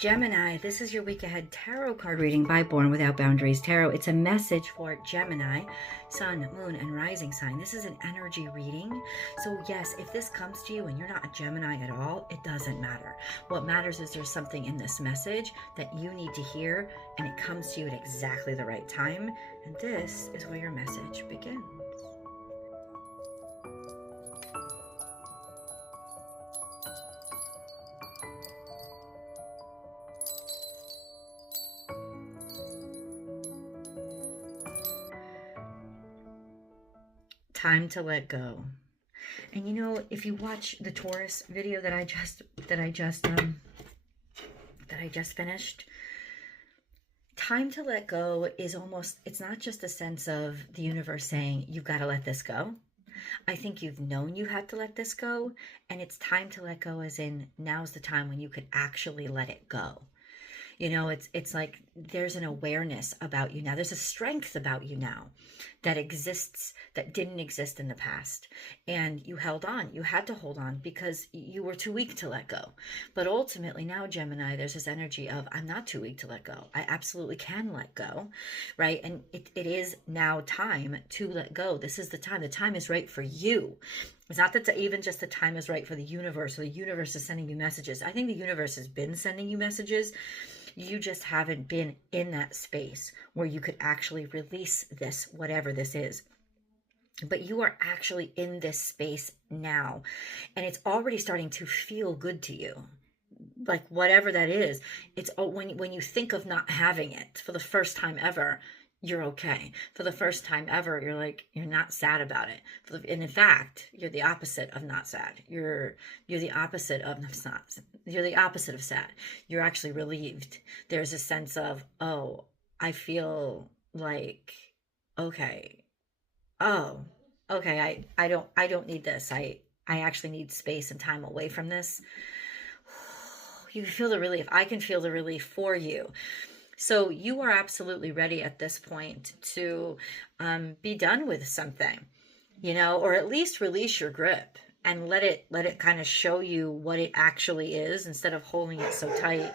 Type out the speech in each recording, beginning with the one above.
Gemini, this is your week ahead tarot card reading by Born Without Boundaries Tarot. It's a message for Gemini, sun, moon, and rising sign. This is an energy reading. So yes, if this comes to you and you're not a Gemini at all, it doesn't matter. What matters is there's something in this message that you need to hear, and it comes to you at exactly the right time. And this is where your message begins. Time to let go. And you know, if you watch the Taurus video that I just finished, time to let go is almost, it's not just a sense of the universe saying you've got to let this go. I think you've known you had to let this go, and it's time to let go as in now's the time when you could actually let it go. You know, it's like there's an awareness about you now. There's a strength about you now that exists, that didn't exist in the past. And you held on. You had to hold on because you were too weak to let go. But ultimately now, Gemini, there's this energy of I'm not too weak to let go. I absolutely can let go, right? And it is now time to let go. This is the time. The time is right for you. It's not that even just the time is right for the universe, or the universe is sending you messages. I think the universe has been sending you messages. You just haven't been in that space where you could actually release this, whatever this is. But you are actually in this space now, and it's already starting to feel good to you. Like whatever that is, it's when you think of not having it for the first time ever, you're okay. For the first time ever, you're not sad about it. And in fact, you're the opposite of not sad. You're the opposite of not. You're the opposite of sad. You're actually relieved. There's a sense of, oh, I feel like, okay, oh, okay, I don't need this. I actually need space and time away from this. You feel the relief. I can feel the relief for you. So you are absolutely ready at this point to be done with something, you know, or at least release your grip and let it kind of show you what it actually is, instead of holding it so tight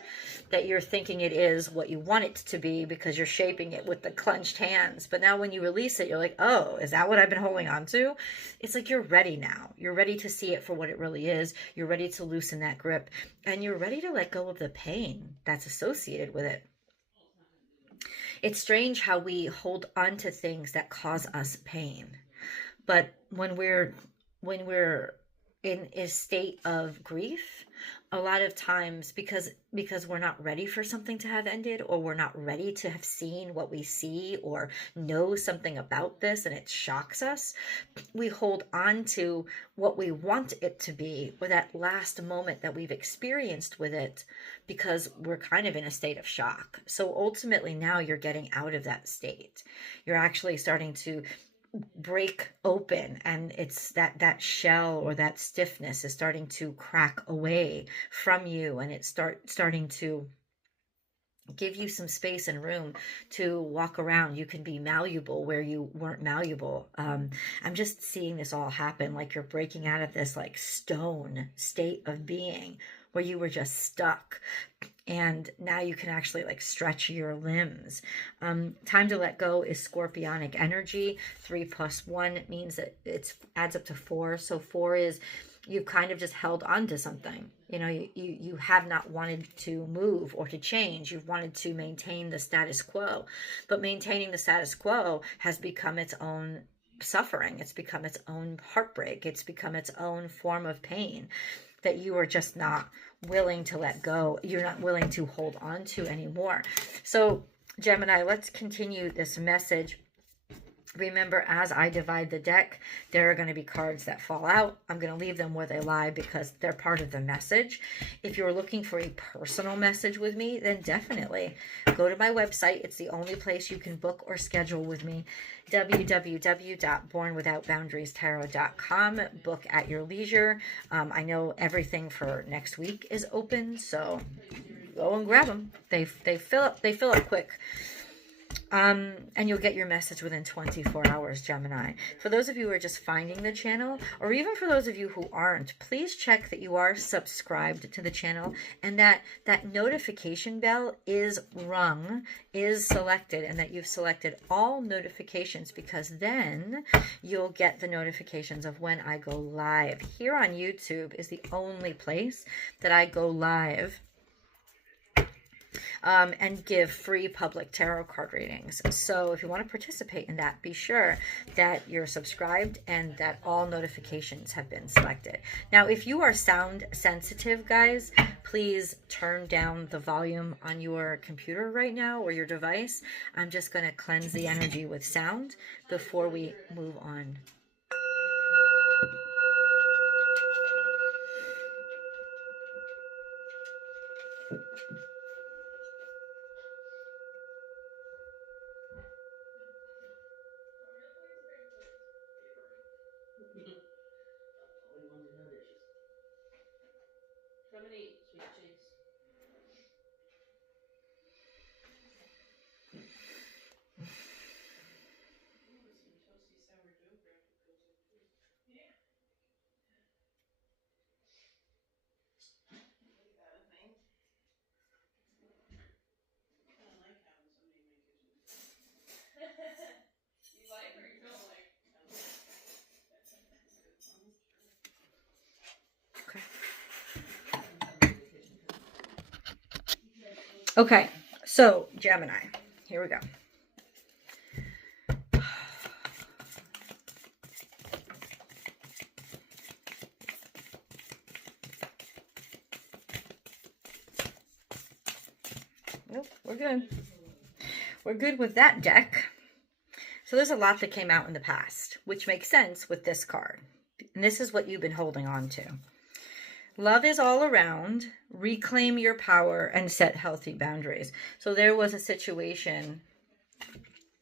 that you're thinking it is what you want it to be because you're shaping it with the clenched hands. But now when you release it, you're like, oh, is that what I've been holding on to? It's like you're ready now. You're ready to see it for what it really is. You're ready to loosen that grip, and you're ready to let go of the pain that's associated with it. It's strange how we hold on to things that cause us pain. But when we're in a state of grief, a lot of times because we're not ready for something to have ended, or we're not ready to have seen what we see or know something about this, and it shocks us, we hold on to what we want it to be, or that last moment that we've experienced with it, because we're kind of in a state of shock. So ultimately now you're getting out of that state. You're actually starting to break open, and it's that shell or that stiffness is starting to crack away from you, and it's starting to give you some space and room to walk around. You can be malleable where you weren't malleable. I'm just seeing this all happen, like you're breaking out of this like stone state of being where you were just stuck, and now you can actually like stretch your limbs. Time to let go is scorpionic energy. 3 + 1 means that it adds up to 4. So 4 is you've kind of just held on to something. You know, you have not wanted to move or to change. You've wanted to maintain the status quo, but maintaining the status quo has become its own suffering. It's become its own heartbreak. It's become its own form of pain that you are just not willing to let go. You're not willing to hold on to anymore. So Gemini, let's continue this message. Remember, as I divide the deck, there are going to be cards that fall out. I'm going to leave them where they lie because they're part of the message. If you're looking for a personal message with me, then definitely go to my website. It's the only place you can book or schedule with me. www.bornwithoutboundariestarot.com. Book at your leisure. I know everything for next week is open, so go and grab them. They fill up quick. And you'll get your message within 24 hours, Gemini. For those of you who are just finding the channel, or even for those of you who aren't, please check that you are subscribed to the channel and that that notification bell is rung, is selected, and that you've selected all notifications, because then you'll get the notifications of when I go live. Here on YouTube is the only place that I go live and give free public tarot card readings. So if you want to participate in that, be sure that you're subscribed and that all notifications have been selected. Now, if you are sound sensitive, guys, please turn down the volume on your computer right now or your device. I'm just going to cleanse the energy with sound before we move on. How many sweet cheese? You like or you don't like? Okay, so Gemini, here we go. Nope, we're good. We're good with that deck. So there's a lot that came out in the past, which makes sense with this card. And this is what you've been holding on to. Love is all around. Reclaim your power and set healthy boundaries. So there was a situation,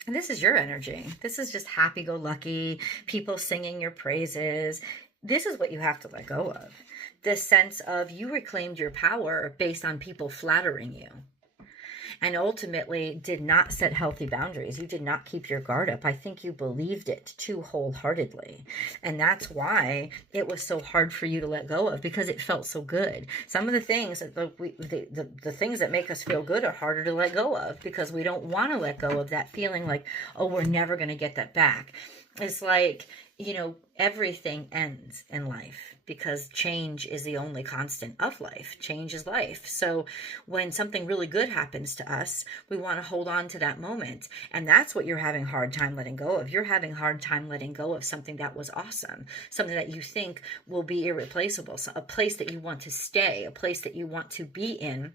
and this is your energy. This is just happy-go-lucky, people singing your praises. This is what you have to let go of. This sense of you reclaimed your power based on people flattering you, and ultimately did not set healthy boundaries. You did not keep your guard up. I think you believed it too wholeheartedly. And that's why it was so hard for you to let go of, because it felt so good. Some of the things, the things that make us feel good are harder to let go of, because we don't want to let go of that feeling like, oh, we're never going to get that back. It's like, you know, everything ends in life, because change is the only constant of life. Change is life. So when something really good happens to us, we want to hold on to that moment. And that's what you're having a hard time letting go of. You're having a hard time letting go of something that was awesome, something that you think will be irreplaceable, a place that you want to stay, a place that you want to be in,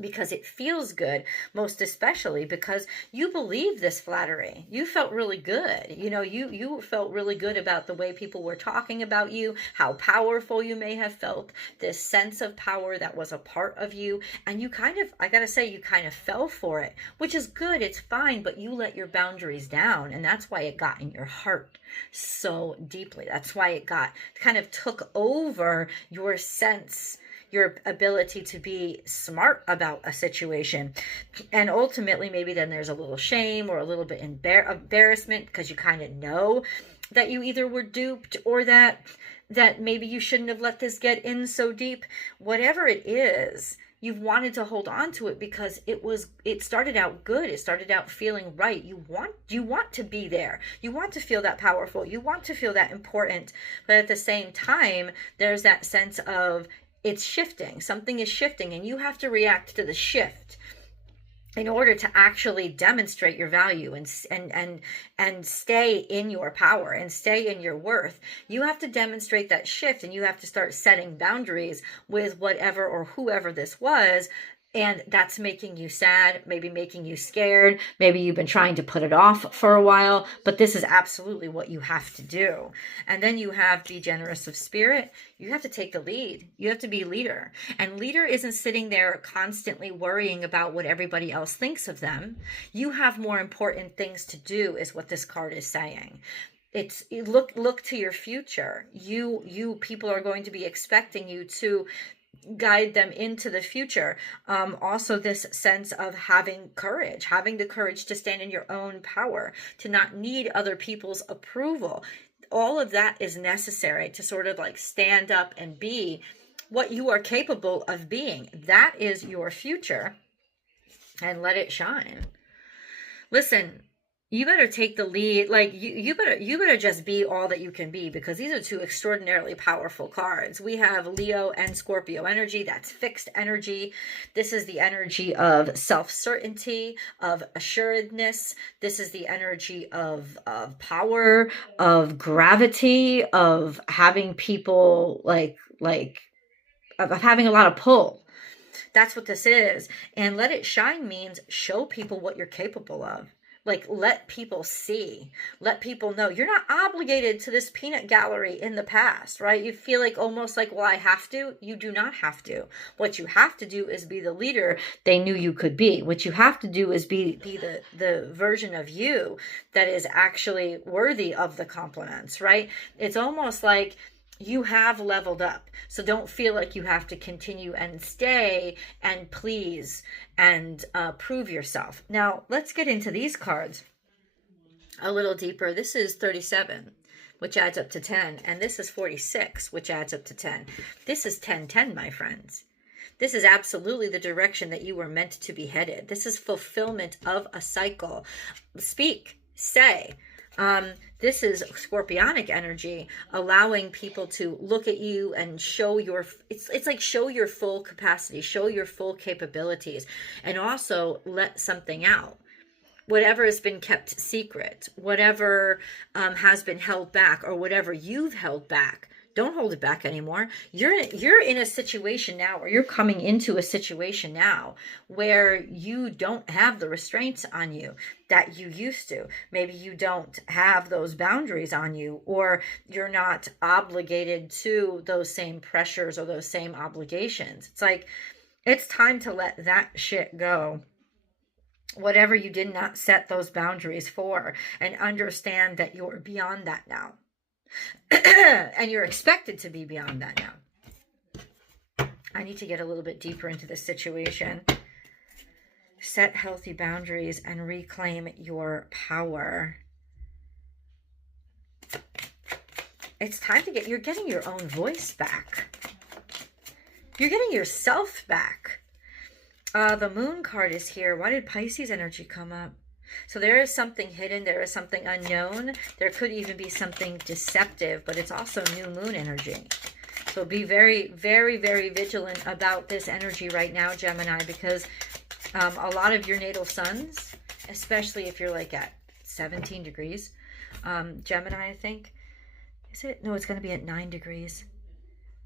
because it feels good, most especially because you believe this flattery. You felt really good. You know, you felt really good about the way people were talking about you, how powerful you may have felt, this sense of power that was a part of you. And you kind of, I gotta say, you kind of fell for it, which is good. It's fine, but you let your boundaries down. And that's why it got in your heart so deeply. That's why it kind of took over your sense, your ability to be smart about a situation. And ultimately, maybe then there's a little shame or a little bit embarrassment, because you kind of know that you either were duped or that maybe you shouldn't have let this get in so deep. Whatever it is, you've wanted to hold on to it because it started out good. It started out feeling right. You want to be there. You want to feel that powerful. You want to feel that important. But at the same time, there's that sense of, it's shifting. Something is shifting, and you have to react to the shift in order to actually demonstrate your value and stay in your power and stay in your worth. You have to demonstrate that shift, and you have to start setting boundaries with whatever or whoever this was. And that's making you sad, maybe making you scared. Maybe you've been trying to put it off for a while, but this is absolutely what you have to do. And then you have be generous of spirit. You have to take the lead. You have to be leader. And leader isn't sitting there constantly worrying about what everybody else thinks of them. You have more important things to do, is what this card is saying. It's look to your future. You people are going to be expecting you to guide them into the future. Also this sense of having courage, having the courage to stand in your own power, to not need other people's approval. All of that is necessary to sort of like stand up and be what you are capable of being. That is your future, and let it shine. Listen, you better take the lead. Like you better just be all that you can be, because these are two extraordinarily powerful cards. We have Leo and Scorpio energy. That's fixed energy. This is the energy of self-certainty, of assuredness. This is the energy of power, of gravity, of having people of having a lot of pull. That's what this is. And let it shine means show people what you're capable of. Like, let people see, let people know you're not obligated to this peanut gallery in the past, right? You feel like almost like, well, I have to. You do not have to. What you have to do is be the leader they knew you could be. What you have to do is be the version of you that is actually worthy of the compliments, right? It's almost like you have leveled up. So don't feel like you have to continue and stay and please and prove yourself. Now, let's get into these cards a little deeper. This is 37, which adds up to 10. And this is 46, which adds up to 10. This is 10-10, my friends. This is absolutely the direction that you were meant to be headed. This is fulfillment of a cycle. Speak, say. This is scorpionic energy, allowing people to look at you and show your, it's like show your full capacity, show your full capabilities, and also let something out. Whatever has been kept secret, whatever has been held back, or whatever you've held back, don't hold it back anymore. You're in a situation now, or you're coming into a situation now where you don't have the restraints on you that you used to. Maybe you don't have those boundaries on you, or you're not obligated to those same pressures or those same obligations. It's like, it's time to let that shit go. Whatever you did not set those boundaries for, and understand that you're beyond that now. And you're expected to be beyond that now. I need to get a little bit deeper into this situation. Set healthy boundaries and reclaim your power. It's time to you're getting your own voice back. You're getting yourself back. The moon card is here. Why did Pisces energy come up? So there is something hidden. There is something unknown. There could even be something deceptive, but it's also new moon energy. So be very, very, very vigilant about this energy right now, Gemini, because a lot of your natal suns, especially if you're like at 17 degrees, Gemini, I think. Is it? No, it's going to be at 9 degrees.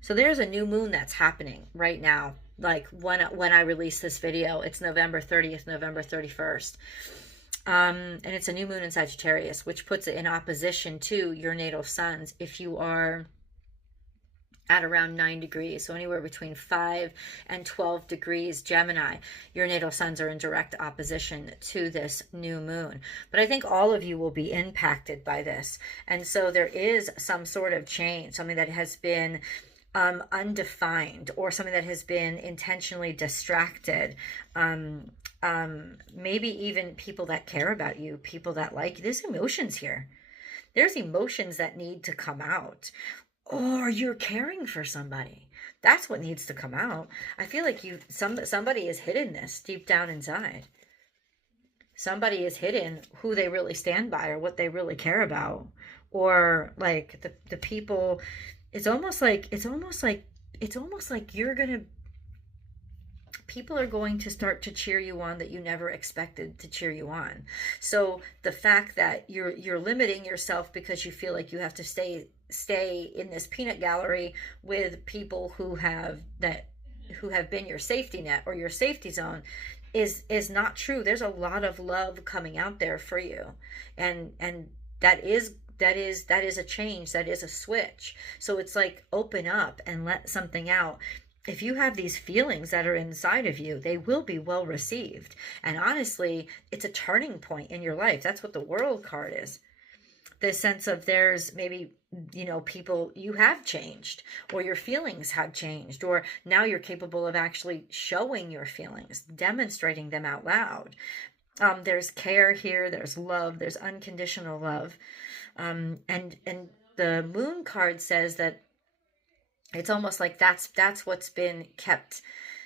So there's a new moon that's happening right now. Like when I release this video, it's November 30th, November 31st. And it's a new moon in Sagittarius, which puts it in opposition to your natal suns if you are at around 9 degrees. So anywhere between 5 and 12 degrees Gemini, your natal suns are in direct opposition to this new moon. But I think all of you will be impacted by this. And so there is some sort of change, something that has been undefined, or something that has been intentionally distracted. Maybe even people that care about you, people that like you. There's emotions here. There's emotions that need to come out. Or you're caring for somebody. That's what needs to come out. I feel like somebody has hidden this deep down inside. Somebody has hidden who they really stand by, or what they really care about, or like the people. It's almost like people are going to start to cheer you on that you never expected to cheer you on. So the fact that you're limiting yourself because you feel like you have to stay in this peanut gallery with people who have been your safety net or your safety zone is not true. There's a lot of love coming out there for you, and that is a change. That is a switch. So it's like, open up and let something out. If you have these feelings that are inside of you, they will be well received. And honestly, it's a turning point in your life. That's what the World card is. This sense of there's maybe, people, you have changed, or your feelings have changed, or now you're capable of actually showing your feelings, demonstrating them out loud. There's care here, there's love, there's unconditional love. And the moon card says that it's almost like that's what's been kept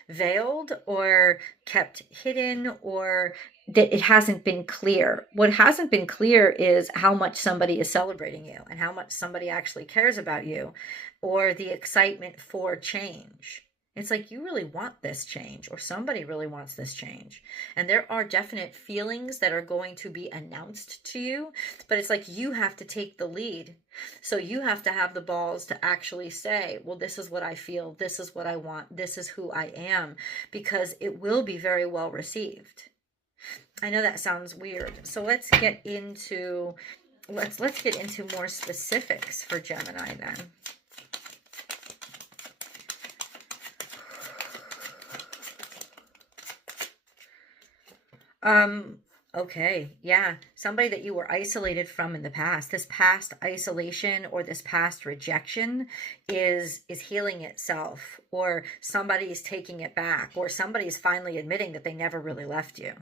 veiled or kept hidden, or that it hasn't been clear. What hasn't been clear is how much somebody is celebrating you and how much somebody actually cares about you, or the excitement for change. It's like you really want this change, or somebody really wants this change. And there are definite feelings that are going to be announced to you, but it's like you have to take the lead. So you have to have the balls to actually say, well, this is what I feel, this is what I want, this is who I am, because it will be very well received. I know that sounds weird. So let's get into more specifics for Gemini then. Okay, yeah. Somebody that you were isolated from in the past. This past isolation or this past rejection is healing itself, or somebody's taking it back, or somebody's finally admitting that they never really left you.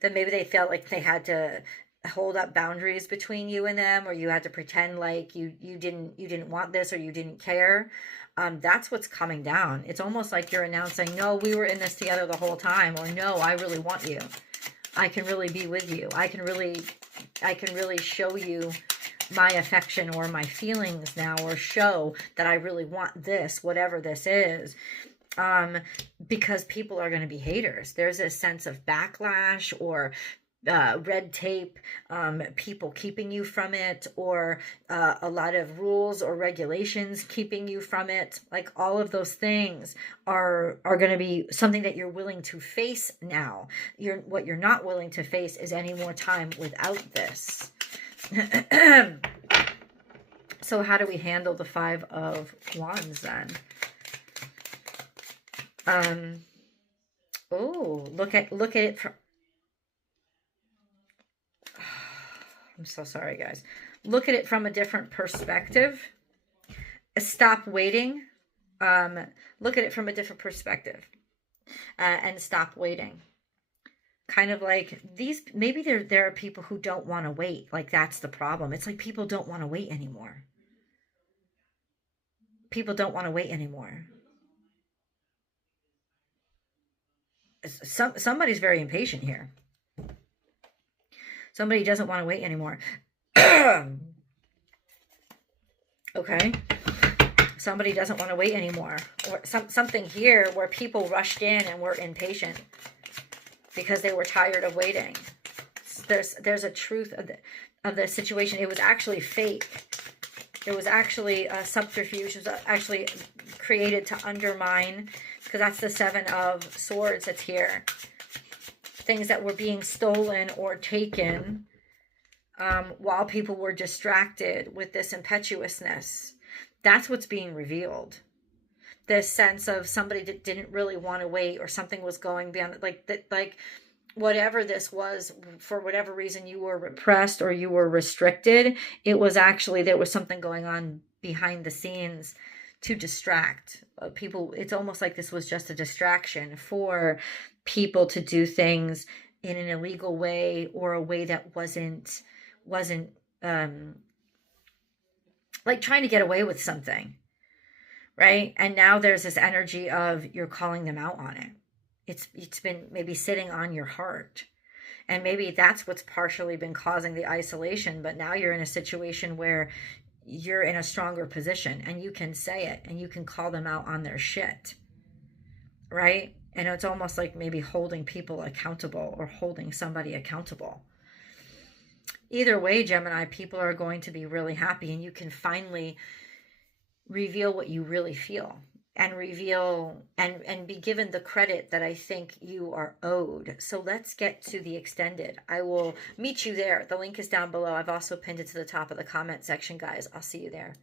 That maybe they felt like they had to hold up boundaries between you and them, or you had to pretend like you didn't want this, or you didn't care. That's what's coming down. It's almost like you're announcing, no, we were in this together the whole time, or no, I really want you. I can really be with you. I can really show you my affection or my feelings now, or show that I really want this, whatever this is. Because people are going to be haters. There's a sense of backlash, or red tape, people keeping you from it, or a lot of rules or regulations keeping you from it. Like all of those things are going to be something that you're willing to face now. What you're not willing to face is any more time without this. So how do we handle the Five of Wands then? Oh, look at it from, I'm so sorry, guys. Look at it from a different perspective. Stop waiting. Look at it from a different perspective, and stop waiting. Kind of like maybe there are people who don't want to wait. Like that's the problem. It's like people don't want to wait anymore. People don't want to wait anymore. Somebody's very impatient here. Somebody doesn't want to wait anymore. Okay. Somebody doesn't want to wait anymore. Or something here where people rushed in and were impatient because they were tired of waiting. There's a truth of the situation. It was actually fake. It was actually a subterfuge. It was actually created to undermine, because that's the Seven of Swords that's here. Things that were being stolen or taken while people were distracted with this impetuousness. That's what's being revealed. This sense of somebody that didn't really want to wait, or something was going beyond, like whatever this was, for whatever reason you were repressed or you were restricted, it was actually, there was something going on behind the scenes to distract people. It's almost like this was just a distraction for people to do things in an illegal way, or a way that wasn't like trying to get away with something, right? And now there's this energy of you're calling them out on it. It's been maybe sitting on your heart, and maybe that's what's partially been causing the isolation. But now you're in a situation where you're in a stronger position, and you can say it, and you can call them out on their shit, right? And it's almost like maybe holding people accountable, or holding somebody accountable. Either way, Gemini, people are going to be really happy, and you can finally reveal what you really feel, and reveal and be given the credit that I think you are owed. So let's get to the extended. I will meet you there. The link is down below. I've also pinned it to the top of the comment section, guys. I'll see you there.